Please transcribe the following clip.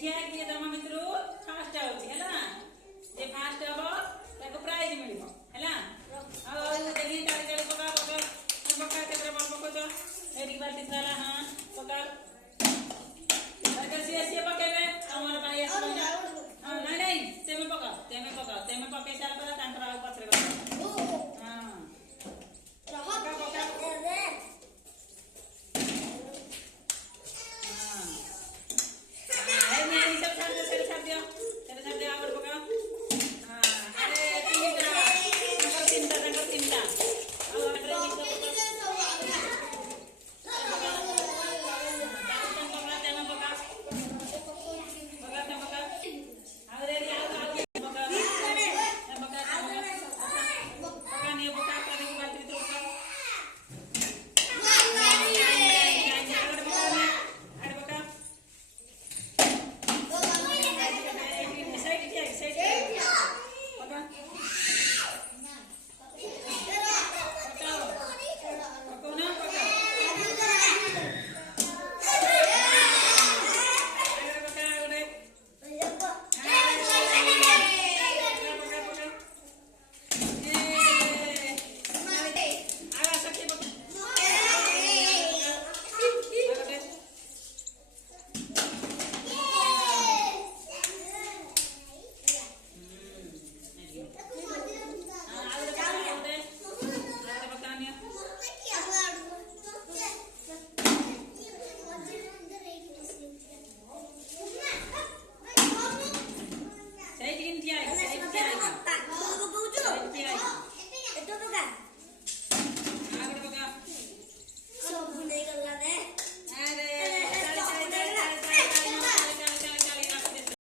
देखिए किए तुम भितर फास्ट होगा जे फास्ट हम ताको प्राइज मिल है देखिए पका पका पका केतरा बल पकाउछ एडी बाल्टी सारा हाँ